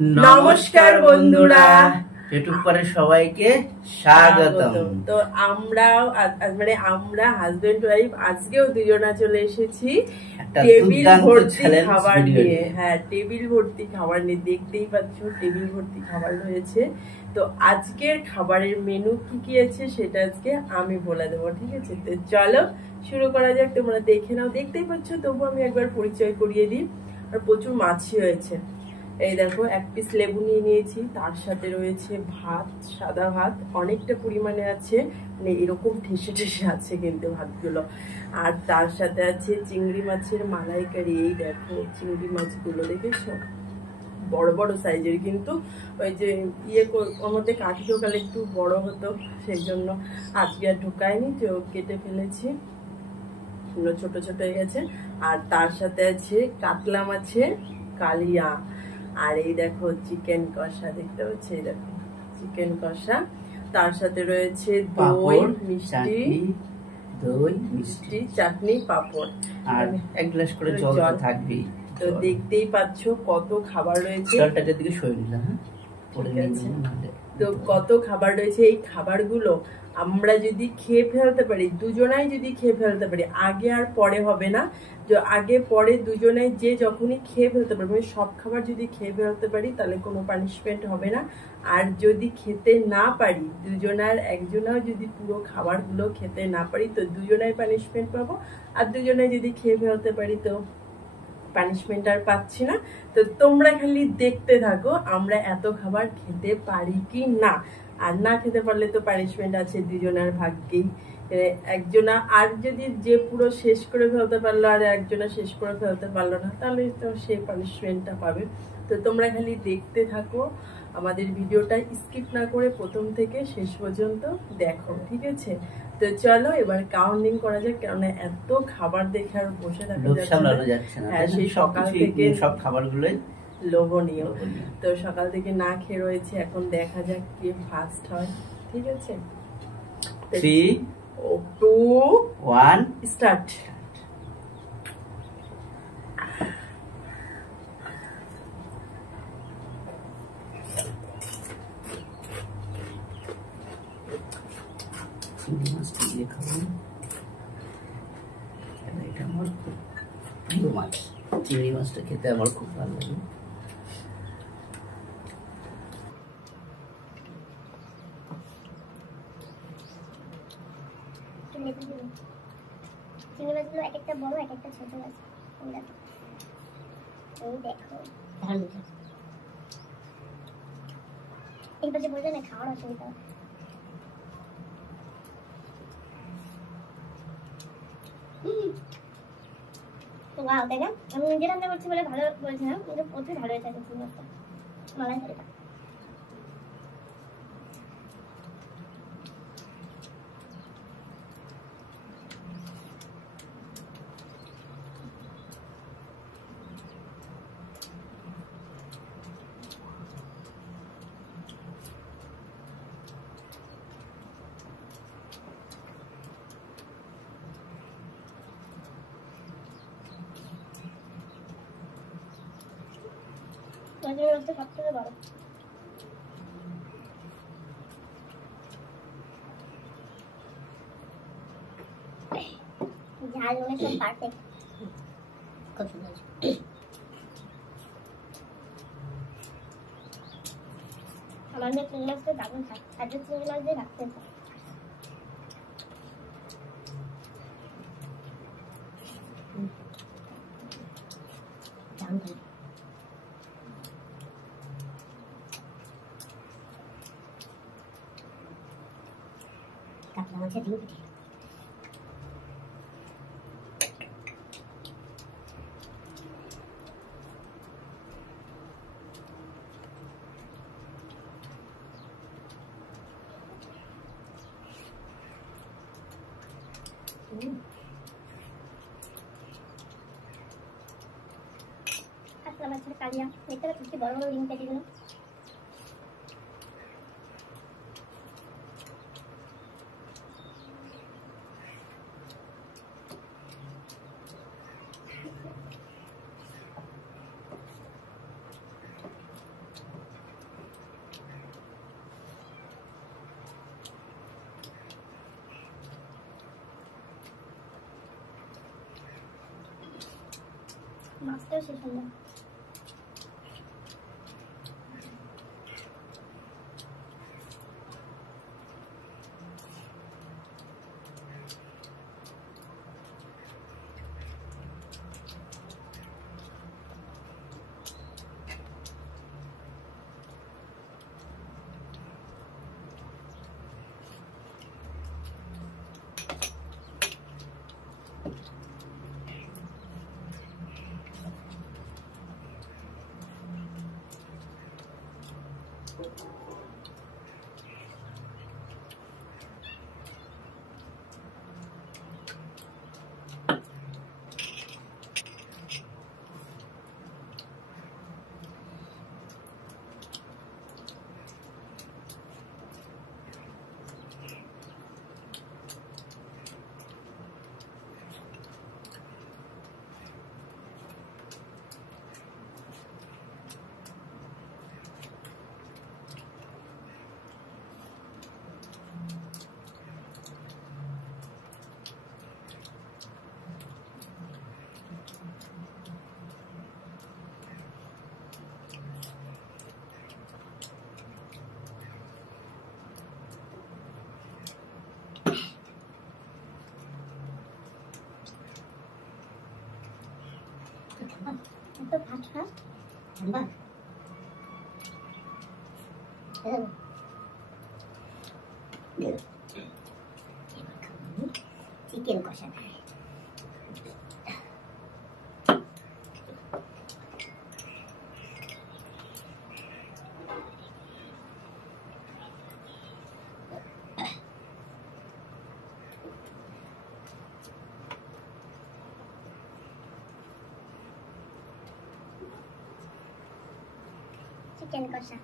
নমস্কার বন্ধুরা, ইউটিউব পরে সবাইকে স্বাগতম। তো আমরা হাজবেন্ড ওয়াইফ আজকেও দুজনা চলে এসেছি টেবিল ভর্তি খাবার নিয়ে। হ্যাঁ, টেবিল ভর্তি খাবার নিয়ে, দেখতেই পাচ্ছ টেবিল ভর্তি খাবার রয়েছে। তো আজকের খাবারের মেনু কি কি আছে সেটা আজকে আমি বলে দেবো, ঠিক আছে? তো চলো শুরু করা যাক। তোমরা দেখে নাও, দেখতেই পাচ্ছ, তবু আমি একবার পরিচয় করিয়ে দিই। আর প্রচুর মাছই হয়েছে। এই দেখো, এক পিস লেবু নিয়ে নিয়েছি, তার সাথে রয়েছে ভাত, সাদা ভাত অনেকটা পরিমাণে আছে, মানে এরকম ঠেসে ঠেসে আছে কিন্তু ভাতগুলো। আর তার সাথে আছে চিংড়ি মাছের মালাইকারি। এই দেখো চিংড়ি মাছগুলো দেখেছো, বড় বড় সাইজের, কিন্তু ওই যে ওর মধ্যে কাঠি ঢোকালে একটু বড় হতো, সেই জন্য আজকে আর ঢোকায়নি, তো কেটে ফেলেছি, ছোট ছোট হয়ে গেছে। আর তার সাথে আছে কাতলা মাছের কালিয়া। আর এই দেখো চিকেন কষা, দেখতে পাচ্ছি, এই দেখো চিকেন কষা। তার সাথে রয়েছে দই মিষ্টি, চাটনি, পাঁপড়, আর এক গ্লাস করে জল থাকবে। তো দেখতেই পাচ্ছ কত খাবার রয়েছে। জলটাকে দিকে সরিয়ে নিলাম, তো কত খাবার রয়েছে। এই খাবারগুলো আমরা যদি খেয়ে ফেলতে পারি, দুজনাই যদি খেয়ে ফেলতে পারি, আগে আর পরে হবে না, যে আগে পরে দুজনাই যে যখনই খেয়ে ফেলতে পারবো, সব খাবার যদি খেয়ে ফেলতে পারি তাহলে কোনো পানিশমেন্ট হবে না। আর যদি খেতে না পারি, দুজনার একজনাও যদি পুরো খাবারগুলো খেতে না পারি, তো দুজনাই পানিশমেন্ট পাবো। আর দুজনাই যদি খেয়ে ফেলতে পারি তো পানিশমেন্ট আর পাচ্ছি না। তো তোমরা খালি দেখতে থাকো আমরা এত খাবার খেতে পারি কি না। আর না খেতে পারলে তো পানিশমেন্ট আছে দুজনের ভাগ্যেই, একজনা। আর যদি যে পুরো শেষ করে ফেলতে পারলো আর একজনা শেষ করে ফেলতে পারলো না, তাহলে তো সেই পানিশমেন্টটা পাবে। তো তোমরা খালি দেখতে থাকো, আমাদের ভিডিওটা স্কিপ না করে প্রথম থেকে শেষ পর্যন্ত দেখো, ঠিক আছে? তো চলো এবার কাউন্টিং করা যাক, কেননা এত খাবার দেখে আর বসে থাকা যাচ্ছে না। হ্যাঁ, সেই সকাল থেকে সব খাবারগুলোই লোভনীয়। তো সকাল থেকে না খেয়ে রয়েছে, এখন দেখা যাক কে ফার্স্ট হয়, ঠিক আছে? 3, 2, 1 স্টার্ট। চিংড়ি মাছটা দিয়ে খাবো, এটা আমার খুব প্রিয় মাছ। চিংড়ি মাছটা খেতে আমার খুব ভালো লাগে। চিংড়ি মাছগুলো এক একটা বড়, এক একটা ছোট আছে। এই দেখো, এইবার যে বলবে না খাওয়ার অসুবিধা, ওয়াও, তাই না? আমি নিজে রান্না করছি বলে ভালো বলছিলাম, কিন্তু প্রচুর ভালো হয়েছে চিংড়ি মাছটা, মালাইকারিটা। চিংড়ি মাছটা সবথেকে বড়। ঝাল অনেক পারফেক্ট, খুব সুন্দর। আমার মেয়ে চিংড়ি মাছটা দারুণ খায়, আর যে চিংড়ি মাছ দিয়ে রাখতে চায়। কাতলা মাছের ডিম পিঠে, কাতলা মাছের কালিয়া, দেখতে পাচ্ছি বড় বড় ডিম কেটেগুলো। মাছটাও সে সুন্দর। তো ফাস্ট ফাস্ট বাহ চিকেন কষা চিকেন কষা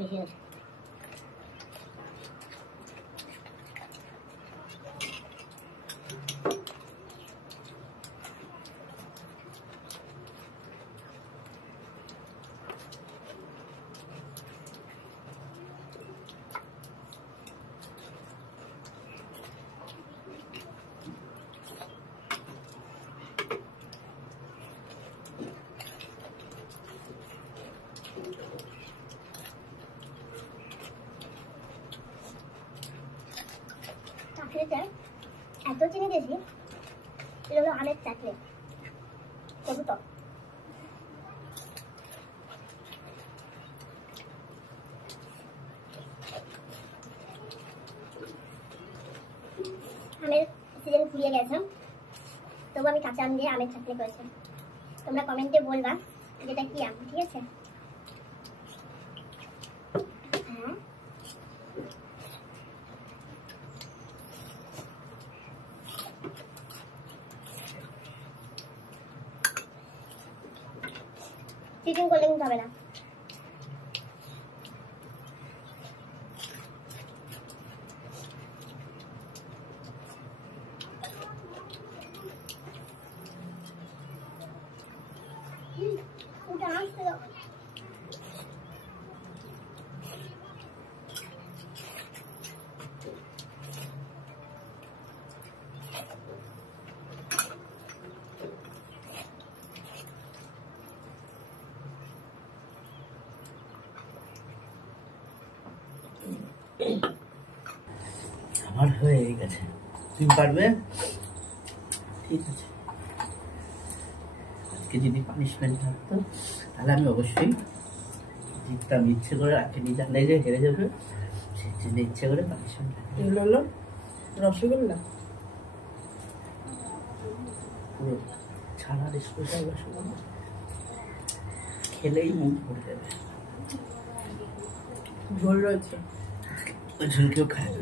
বেশি আছে চাকরিতে এত চিনি দিয়েছি, এটা হলো আমের চাকরি। তবু তো আমের সিজন ফুরিয়ে গেছে, তবু আমি কাঁচা আম দিয়ে আমের চাটনি করেছি। তোমরা কমেন্টে বলবা যেটা কি আম, ঠিক আছে? চিকেন করলে কিন্তু হবে না। আমার হয়ে গেছে, তুমি পারবে? ঠিক আছে, আজকে যদি পানিশমেন্ট থাকতো তাহলে আমি অবশ্যই জিততাম। ইচ্ছে করে রাখিনি, জানলে যে হেরে যাবে সেই জন্য ইচ্ছে করে পানিশমেন্ট। এগুলো হলো রসগোল্লা, পুরো ছানার স্পেশাল রসগোল্লা, খেলেই মুখ ভরে যাবে। ঝোল রয়েছে, ওই ঝোলকেও খায়।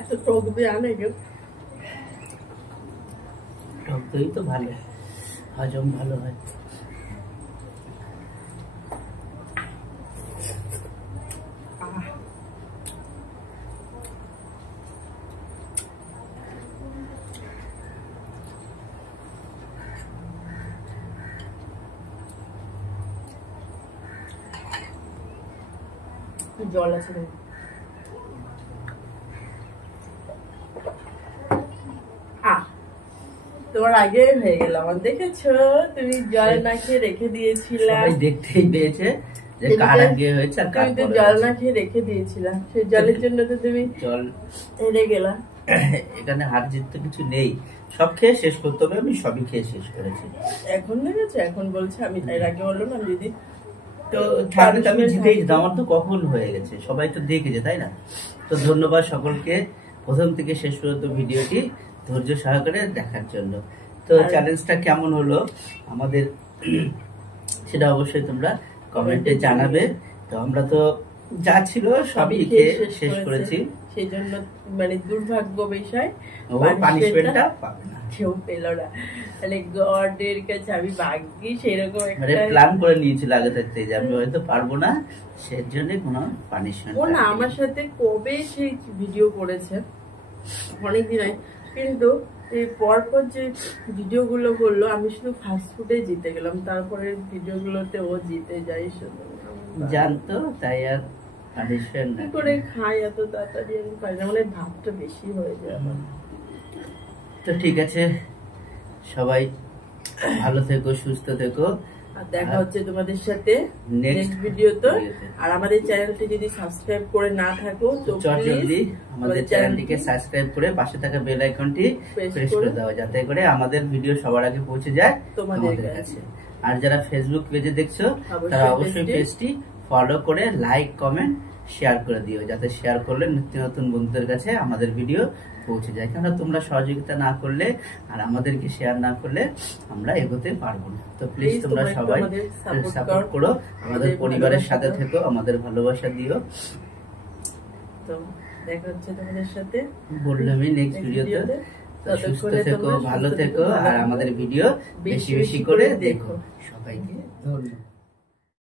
এত টক দিয়ে আনে কেউ? টক দই তো ভালো, হজম ভালো হয়। জল আছে না? তোমার আগে হয়ে গেল আমার, দেখেছো? তুমি জল না খেয়ে রেখে দিয়েছিলা, সবাই দেখতেই পেয়েছে যে কার আগে হয়েছে আর কার তুমি তো পরে জল হয়েছে। না খেয়ে রেখে দিয়েছিলা, সেই জলের জন্য তো তুমি জল হেরে গেলা। এখানে হার জিত তো কিছু নেই, সব খেয়ে শেষ করতে হবে। আমি সবই খেয়ে শেষ করেছি। এখন দেখেছো, এখন বলছে আমি, এর আগে বললো না দিদি তো থাকলে তো আমি জিতেই যেতাম, আমার তো কখন হয়ে গেছে, সবাই তো দেখেছে তাই না? তো ধন্যবাদ সকলকে প্রথম থেকে শেষ পর্যন্ত ভিডিওটি ধৈর্য সহকারে দেখার জন্য। তো চ্যালেঞ্জটা কেমন হলো আমাদের সেটা অবশ্যই তোমরা কমেন্টে জানাবে। তো আমরা তো যা ছিল সবই খেয়ে শেষ করেছি, সেই জন্য মানে দুর্ভাগ্য বিষয় ও পানিশমেন্টটা পাবে না, কেউ পেল না। মানে গডের কাছে আমি ভাগ্যি সেরকম মানে একটা, প্ল্যান করে নিয়েছিল আগে থাকতে যে আমি হয়তো পারবো না, সেই জন্য কোনো পানিশমেন্ট। ও না আমার সাথে কবে সেই ভিডিও করেছে অনেকদিন আগে, কিন্তু এই পরপর যে ভিডিওগুলো করলো আমি শুধু ফাস্ট ফুডে জিতে গেলাম, তারপরে ভিডিওগুলোতে ও জিতে যায় শুধু। জানতো তাই আর পানিশমেন্ট কি করে খাই এত তাড়াতাড়ি আমি পারি না, মানে ভাবটা বেশি হয়ে যায় আমার। তো ঠিক আছে, সবাই ভালো থেকো, সুস্থ থেকো, আর দেখা হচ্ছে তোমাদের সাথে নেক্সট নেক্সট ভিডিওতে। আর আমাদের চ্যানেলটি যদি সাবস্ক্রাইব করে না থাকো তো জলদি প্লিজ আমাদের চ্যানেলটিকে সাবস্ক্রাইব করে পাশে থাকা বেল আইকনটি প্রেস করে দাও, যাতে করে আমাদের ভিডিও সবার আগে পৌঁছে যায় তোমাদের তোমাদের কাছে। আর যারা ফেসবুক পেজে দেখছো তারা অবশ্যই পেজটি ফলো করে লাইক, কমেন্ট, শেয়ার করে দিও, যাতে শেয়ার করলে নিত্য নতুন বন্ধুদের কাছে আমাদের ভিডিও পৌঁছে যায়। কেননা তোমরা সহযোগিতা না করলে আর আমাদেরকে শেয়ার না করলে আমরা এগোতে পারবো না। তো প্লিজ তোমরা সবাই সাপোর্ট করো, আমাদের পরিবারের সাথে থেকো, আমাদের ভালোবাসা দিও। তো দেখা হচ্ছে তোমাদের সাথে বললামই নেক্সট ভিডিওতে। সুস্থ থেকো, ভালো থেকো, আর আমাদের ভিডিও বেশি বেশি করে দেখো। সবাইকে ধন্যবাদ।